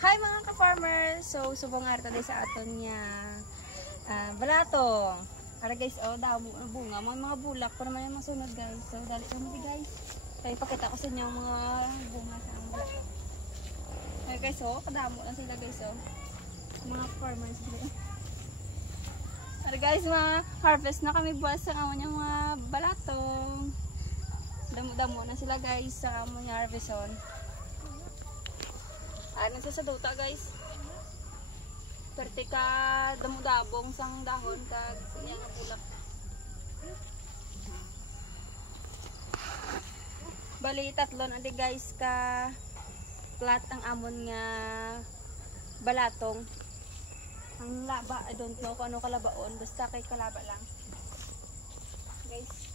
Hi mga ka-farmers! So, subong nga rin sa aton niya balatong. Para guys, damo ang bunga. Mga bulak pa naman yung masunod guys. So, dali kami guys. Kaya ipakita ko sa inyo ang mga bunga sa ang balatong. Okay guys, kadamo lang sila guys. Mga farmers guys. Para guys, harvest na kami buwas sa kamo niya mga balatong. Damo-damo na sila guys sa kamo niya harveston. Ano sa duta guys. Pwerte ka damo-dabong sang dahon kag siya nga bulak. Bali tatlon adi guys ka plat ang amon nga balatong. Ang laba, I don't know kung ano kalabaon, basta kay kalaba lang. Guys.